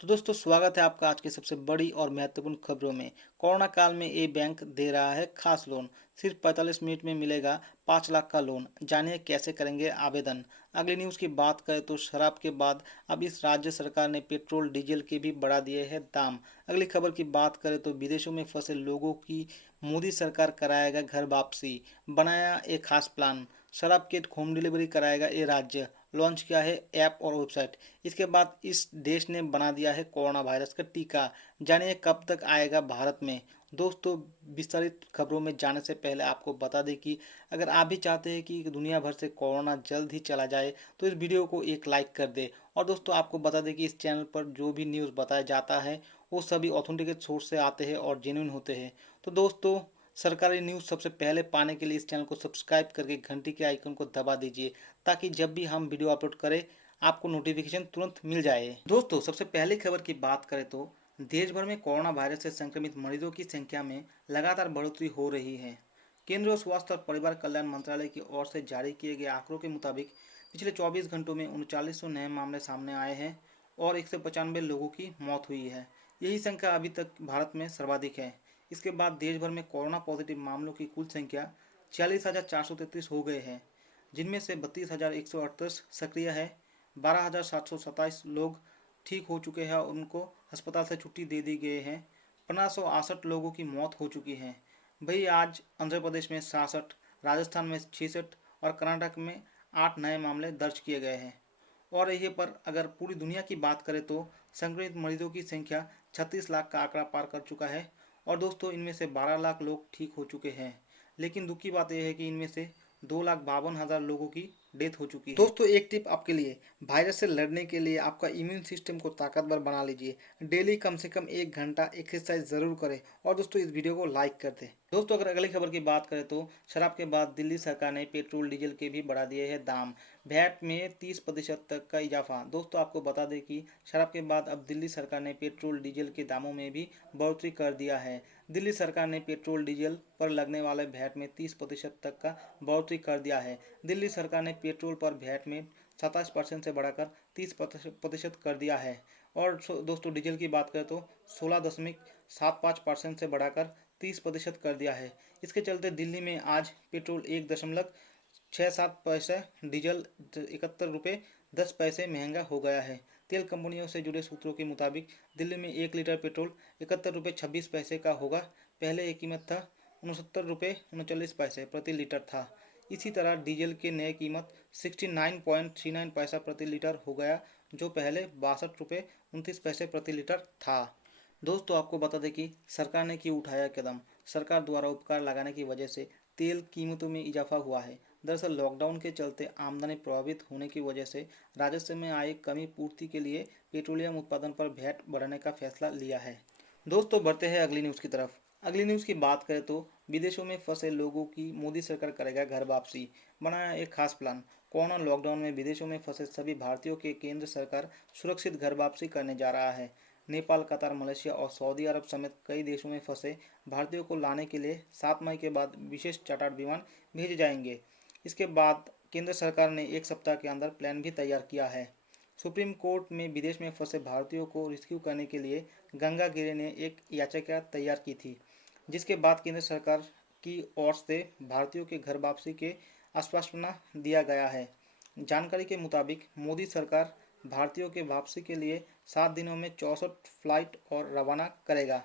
तो दोस्तों स्वागत है आपका आज की सबसे बड़ी और महत्वपूर्ण खबरों में। कोरोना काल में ये बैंक दे रहा है खास लोन। सिर्फ 45 मिनट में मिलेगा 5 लाख का लोन। जानिए कैसे करेंगे आवेदन। अगली न्यूज़ की बात करें तो शराब के बाद अब इस राज्य सरकार ने पेट्रोल डीजल के भी बढ़ा दिए हैं दाम। अगली खबर की बात करें तो विदेशों में फंसे लोगों की मोदी सरकार कराएगा घर वापसी। बनाया एक खास प्लान। शराब के होम डिलीवरी कराएगा ये राज्य। लॉन्च किया है ऐप और वेबसाइट। इसके बाद इस देश ने बना दिया है कोरोना वायरस का टीका। जानिए कब तक आएगा भारत में। दोस्तों विस्तारित खबरों में जाने से पहले आपको बता दें कि अगर आप भी चाहते हैं कि दुनिया भर से कोरोना जल्द ही चला जाए तो इस वीडियो को एक लाइक कर दे। और दोस्तों आपको बता दें कि इस चैनल पर जो भी न्यूज़ बताया जाता है वो सभी ऑथेंटिकेट सोर्स से आते हैं और जेन्युइन होते हैं। तो दोस्तों सरकारी न्यूज़ सबसे पहले पाने के लिए इस चैनल को सब्सक्राइब करके घंटी के आइकन को दबा दीजिए ताकि जब भी हम वीडियो अपलोड करें आपको नोटिफिकेशन तुरंत मिल जाए। दोस्तों सबसे पहले खबर की बात करें तो देश भर में कोरोना वायरस से संक्रमित मरीजों की संख्या में लगातार बढ़ोतरी हो रही है। केंद्रीय स्वास्थ्य और परिवार कल्याण मंत्रालय की ओर से जारी किए गए आंकड़ों के मुताबिक पिछले 24 घंटों में 3900 नए मामले सामने आए हैं और 195 लोगों की मौत हुई है। यही संख्या अभी तक भारत में सर्वाधिक है। इसके बाद देश भर में कोरोना पॉजिटिव मामलों की कुल संख्या 46,433 हो गए हैं, जिनमें से 32,138 सक्रिय है। 12,727 लोग ठीक हो चुके हैं और उनको अस्पताल से छुट्टी दे दी गई है। 1568 लोगों की मौत हो चुकी है। वही आज आंध्र प्रदेश में 66, राजस्थान में 66 और कर्नाटक में 8 नए मामले दर्ज किए गए हैं। और यहीं पर अगर पूरी दुनिया की बात करें तो संक्रमित मरीजों की संख्या 36 लाख का आंकड़ा पार कर चुका है। और दोस्तों इनमें से 12 लाख लोग ठीक हो चुके हैं। लेकिन दुख की बात यह है कि इनमें से 2,52,000 लोगों की डेथ हो चुकी है। दोस्तों एक टिप आपके लिए, वायरस से लड़ने के लिए आपका इम्यून सिस्टम को ताकतवर बना लीजिए। डेली कम से कम 1 घंटा एक्सरसाइज जरूर करें और दोस्तों इस वीडियो को लाइक कर दें। दोस्तों अगर अगली खबर की बात करें तो शराब के बाद दिल्ली सरकार ने पेट्रोल डीजल के भी बढ़ा दिए हैं दाम। वैट में 30% तक का इजाफा। दोस्तों आपको बता दें कि शराब के बाद अब दिल्ली सरकार ने पेट्रोल डीजल के दामों में भी बढ़ोतरी कर दिया है। दिल्ली सरकार ने पेट्रोल डीजल पर लगने वाले वैट में 30% तक का बढ़ोतरी कर दिया है। दिल्ली सरकार ने पेट्रोल पर वैट में 27% से बढ़ाकर 30% कर दिया है। और दोस्तों डीजल की बात करें तो 16.75% से बढ़ाकर 30% कर दिया है। इसके चलते दिल्ली में आज पेट्रोल 1.67 पैसे, डीजल 71 रुपये 10 पैसे महंगा हो गया है। तेल कंपनियों से जुड़े सूत्रों के मुताबिक दिल्ली में 1 लीटर पेट्रोल 71 रुपये 26 पैसे का होगा। पहले ये कीमत था 69 रुपये 39 पैसे प्रति लीटर था। इसी तरह डीजल की नई कीमत 69.39 पैसा प्रति लीटर हो गया, जो पहले 62 रुपये 29 पैसे प्रति लीटर था। दोस्तों आपको बता दें कि सरकार ने क्यों उठाया कदम। सरकार द्वारा उपकार लगाने की वजह से तेल कीमतों में इजाफा हुआ है। दरअसल लॉकडाउन के चलते आमदनी प्रभावित होने की वजह से राजस्व में आई कमी पूर्ति के लिए पेट्रोलियम उत्पादन पर वैट बढ़ाने का फैसला लिया है। दोस्तों बढ़ते हैं अगली न्यूज़ की तरफ। अगली न्यूज़ की बात करें तो विदेशों में फंसे लोगों की मोदी सरकार करेगा घर वापसी। बनाया एक खास प्लान। कोरोना लॉकडाउन में विदेशों में फंसे सभी भारतीयों के केंद्र सरकार सुरक्षित घर वापसी करने जा रहा है। नेपाल, कतार, मलेशिया और सऊदी अरब समेत कई देशों में फंसे भारतीयों को लाने के लिए 7 मई के बाद विशेष चार्टर्ड विमान भेजे जाएंगे। इसके बाद केंद्र सरकार ने एक सप्ताह के अंदर प्लान भी तैयार किया है। सुप्रीम कोर्ट में विदेश में फंसे भारतीयों को रेस्क्यू करने के लिए गंगागिरी ने एक याचिका तैयार की थी, जिसके बाद केंद्र सरकार की ओर से भारतीयों के घर वापसी के आश्वासन दिया गया है। जानकारी के मुताबिक मोदी सरकार भारतीयों के वापसी के लिए 7 दिनों में 64 फ्लाइट और रवाना करेगा।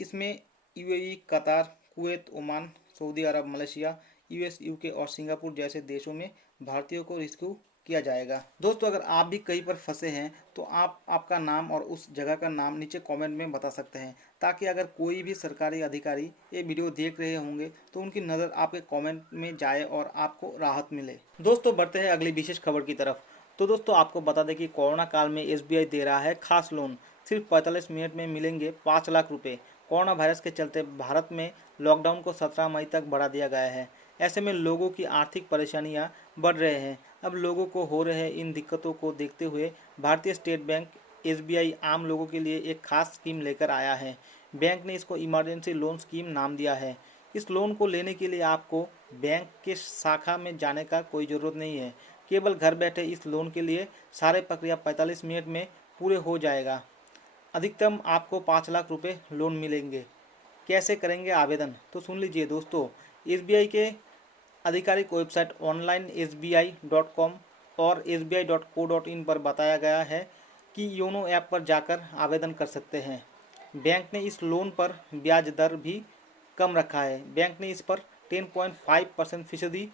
इसमें यूएई, कतार, कुवैत, ओमान, सऊदी अरब, मलेशिया, यूएस, यूके और सिंगापुर जैसे देशों में भारतीयों को रेस्क्यू किया जाएगा। दोस्तों अगर आप भी कहीं पर फंसे हैं तो आप आपका नाम और उस जगह का नाम नीचे कमेंट में बता सकते हैं, ताकि अगर कोई भी सरकारी अधिकारी ये वीडियो देख रहे होंगे तो उनकी नज़र आपके कमेंट में जाए और आपको राहत मिले। दोस्तों बढ़ते हैं अगली विशेष खबर की तरफ। तो दोस्तों आपको बता दें कि कोरोना काल में एसबीआई दे रहा है खास लोन। सिर्फ 45 मिनट में मिलेंगे 5 लाख रुपए। कोरोना वायरस के चलते भारत में लॉकडाउन को 17 मई तक बढ़ा दिया गया है। ऐसे में लोगों की आर्थिक परेशानियां बढ़ रहे हैं। अब लोगों को हो रहे इन दिक्कतों को देखते हुए भारतीय स्टेट बैंक एसबीआई आम लोगों के लिए एक खास स्कीम लेकर आया है। बैंक ने इसको इमरजेंसी लोन स्कीम नाम दिया है। इस लोन को लेने के लिए आपको बैंक के शाखा में जाने का कोई ज़रूरत नहीं है। केवल घर बैठे इस लोन के लिए सारे प्रक्रिया 45 मिनट में पूरे हो जाएगा। अधिकतम आपको 5 लाख रुपए लोन मिलेंगे। कैसे करेंगे आवेदन, तो सुन लीजिए दोस्तों। एसबीआई के आधिकारिक वेबसाइट onlinesbi.com और sbi.co.in पर बताया गया है कि योनो ऐप पर जाकर आवेदन कर सकते हैं। बैंक ने इस लोन पर ब्याज दर भी कम रखा है। बैंक ने इस पर 10.5% फीसदी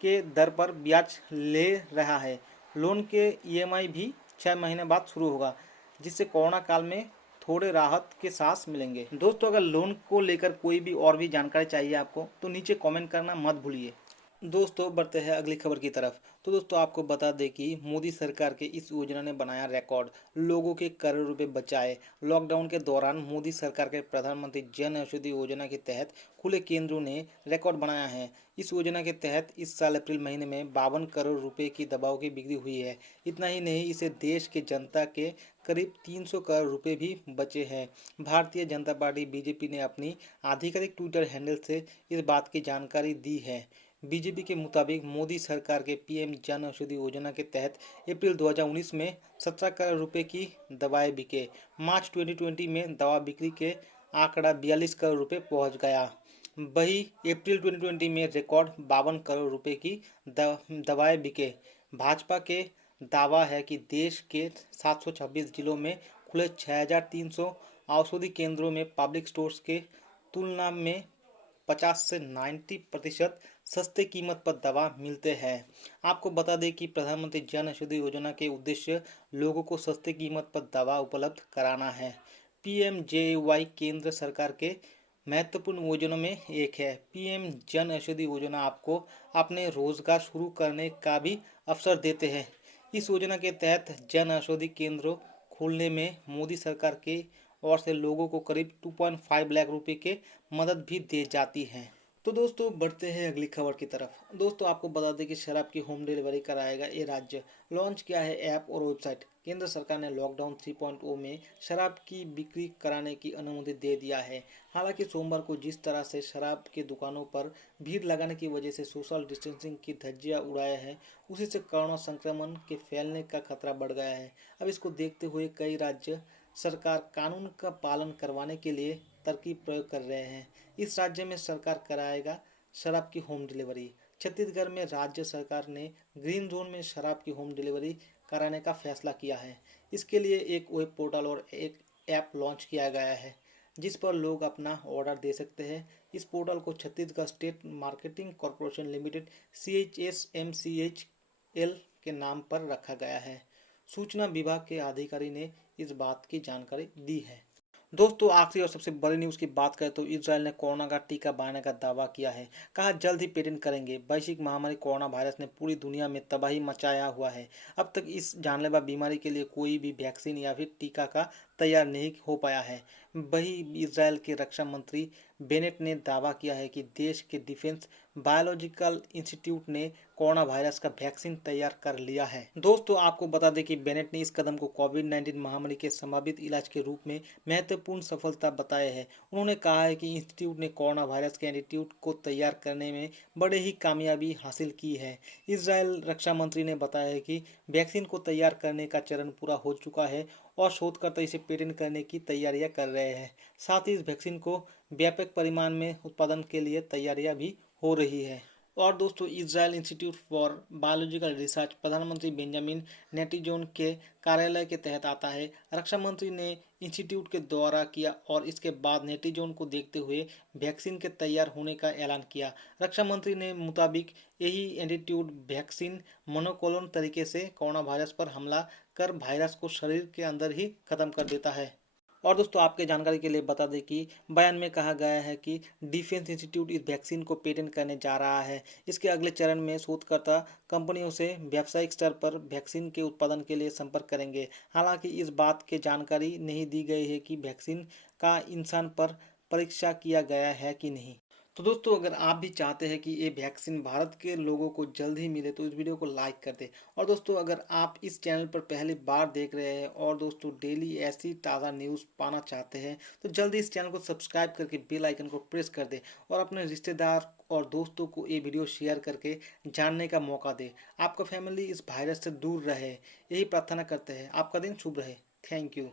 के दर पर ब्याज ले रहा है। लोन के ईएमआई भी 6 महीने बाद शुरू होगा, जिससे कोरोना काल में थोड़े राहत के सांस मिलेंगे। दोस्तों, अगर लोन को लेकर कोई भी और भी जानकारी चाहिए आपको तो नीचे कमेंट करना मत भूलिए। दोस्तों, बढ़ते हैं अगली खबर की तरफ। तो दोस्तों, आपको बता दें कि मोदी सरकार के इस योजना ने बनाया रिकॉर्ड, लोगों के करोड़ रुपए बचाए। लॉकडाउन के दौरान मोदी सरकार के प्रधानमंत्री जन औषधि योजना के तहत खुले केंद्रों ने रिकॉर्ड बनाया है। इस योजना के तहत इस साल अप्रैल महीने में 52 करोड़ रुपए की दवाओं की बिक्री हुई है। इतना ही नहीं, इसे देश के जनता के करीब 300 करोड़ रुपए भी बचे हैं। भारतीय जनता पार्टी बीजेपी ने अपनी आधिकारिक ट्विटर हैंडल से इस बात की जानकारी दी है। बीजेपी के मुताबिक मोदी सरकार के पीएम जन औषधि योजना के तहत अप्रैल 2019 में 17 करोड़ रुपए की दवाएं बिके। मार्च 2020 में दवा बिक्री के आंकड़ा 42 करोड़ रुपए पहुंच गया। वही अप्रैल 2020 में रिकॉर्ड 52 करोड़ रुपए की दवाएं बिके। भाजपा के दावा है कि देश के 726 जिलों में खुले 6300 औषधि केंद्रों में पब्लिक स्टोर्स के तुलना में 50 से 90% सस्ते कीमत पर दवा मिलते हैं। आपको बता दें कि प्रधानमंत्री जन औषधि योजना के उद्देश्य लोगों को सस्ते कीमत पर दवा उपलब्ध कराना है। पीएमजेएवाई केंद्र सरकार के महत्वपूर्ण योजनाओं में एक है। पीएम जन औषधि योजना आपको अपने रोजगार शुरू करने का भी अवसर देते हैं। इस योजना के तहत जन औषधि केंद्र खोलने में मोदी सरकार के और से लोगों को करीब 2.5 लाख रुपए के मदद भी दी जाती है। तो दोस्तों, बढ़ते हैं अगली खबर की तरफ। दोस्तों, आपको बता दें कि शराब की होम डिलीवरी कराएगा ये राज्य। लॉन्च किया है ऐप और वेबसाइट। केंद्र सरकार ने लॉकडाउन 3.0 में शराब की बिक्री कराने की अनुमति दे दिया है। हालांकि सोमवार को जिस तरह से शराब की दुकानों पर भीड़ लगाने की वजह से सोशल डिस्टेंसिंग की धज्जियां उड़ाया है, उसी से कोरोना संक्रमण के फैलने का खतरा बढ़ गया है। अब इसको देखते हुए कई राज्य सरकार कानून का पालन करवाने के लिए तरकीब प्रयोग कर रहे हैं। इस राज्य में सरकार कराएगा शराब की होम डिलीवरी। छत्तीसगढ़ में राज्य सरकार ने ग्रीन जोन में शराब की होम डिलीवरी कराने का फैसला किया है। इसके लिए एक वेब पोर्टल और एक ऐप लॉन्च किया गया है, जिस पर लोग अपना ऑर्डर दे सकते हैं। इस पोर्टल को Chhattisgarh state marketing corporation limited CHSMCHL के नाम पर रखा गया है। सूचना विभाग के अधिकारी ने इस बात की जानकारी दी है। दोस्तों, आखिरी और सबसे बड़ी न्यूज़ की बात करें तो इजराइल ने कोरोना का टीका बनाने का दावा किया है। कहा जल्द ही पेटेंट करेंगे। वैश्विक महामारी कोरोना वायरस ने पूरी दुनिया में तबाही मचाया हुआ है। अब तक इस जानलेवा बीमारी के लिए कोई भी वैक्सीन या फिर टीका का तैयार नहीं हो पाया है। वही इजराइल के रक्षा मंत्री बेनेट ने दावा किया है कि देश के डिफेंस बायोलॉजिकल इंस्टीट्यूट ने कोरोना वायरस का वैक्सीन तैयार कर लिया है। दोस्तों, आपको बता दें कि बेनेट ने इस कदम को कोविड-19 महामारी के संभावित इलाज के रूप में महत्वपूर्ण सफलता बताया है। उन्होंने कहा है कि इंस्टीट्यूट ने कोरोना वायरस के एंटीट्यूड को तैयार करने में बड़े ही कामयाबी हासिल की है। इजराइल रक्षा मंत्री ने बताया है कि वैक्सीन को तैयार करने का चरण पूरा हो चुका है और शोधकर्ता इसे पेटेंट करने की तैयारियां कर रहे हैं। साथ ही इस वैक्सीन को व्यापक परिमाण में उत्पादन के लिए तैयारियां भी हो रही है। और दोस्तों, Israel institute for biological research प्रधानमंत्री बेंजामिन नेतन्याहू के कार्यालय के तहत आता है। रक्षा मंत्री ने इंस्टीट्यूट के दौरा किया और इसके बाद नेतन्याहू को देखते हुए वैक्सीन के तैयार होने का ऐलान किया। रक्षा मंत्री ने मुताबिक यही एंटीट्यूड वैक्सीन मोनोक्लोनल तरीके से कोरोना वायरस पर हमला कर वायरस को शरीर के अंदर ही खत्म कर देता है। और दोस्तों, आपके जानकारी के लिए बता दें कि बयान में कहा गया है कि डिफेंस इंस्टीट्यूट इस वैक्सीन को पेटेंट करने जा रहा है। इसके अगले चरण में शोधकर्ता कंपनियों से व्यावसायिक स्तर पर वैक्सीन के उत्पादन के लिए संपर्क करेंगे। हालांकि इस बात की जानकारी नहीं दी गई है कि वैक्सीन का इंसान पर परीक्षा किया गया है कि नहीं। तो दोस्तों, अगर आप भी चाहते हैं कि ये वैक्सीन भारत के लोगों को जल्द ही मिले तो इस वीडियो को लाइक कर दें। और दोस्तों, अगर आप इस चैनल पर पहली बार देख रहे हैं और दोस्तों डेली ऐसी ताज़ा न्यूज़ पाना चाहते हैं तो जल्दी इस चैनल को सब्सक्राइब करके बेल आइकन को प्रेस कर दें और अपने रिश्तेदार और दोस्तों को ये वीडियो शेयर करके जानने का मौका दें। आपका फैमिली इस वायरस से दूर रहे, यही प्रार्थना करते हैं। आपका दिन शुभ रहे। Thank you.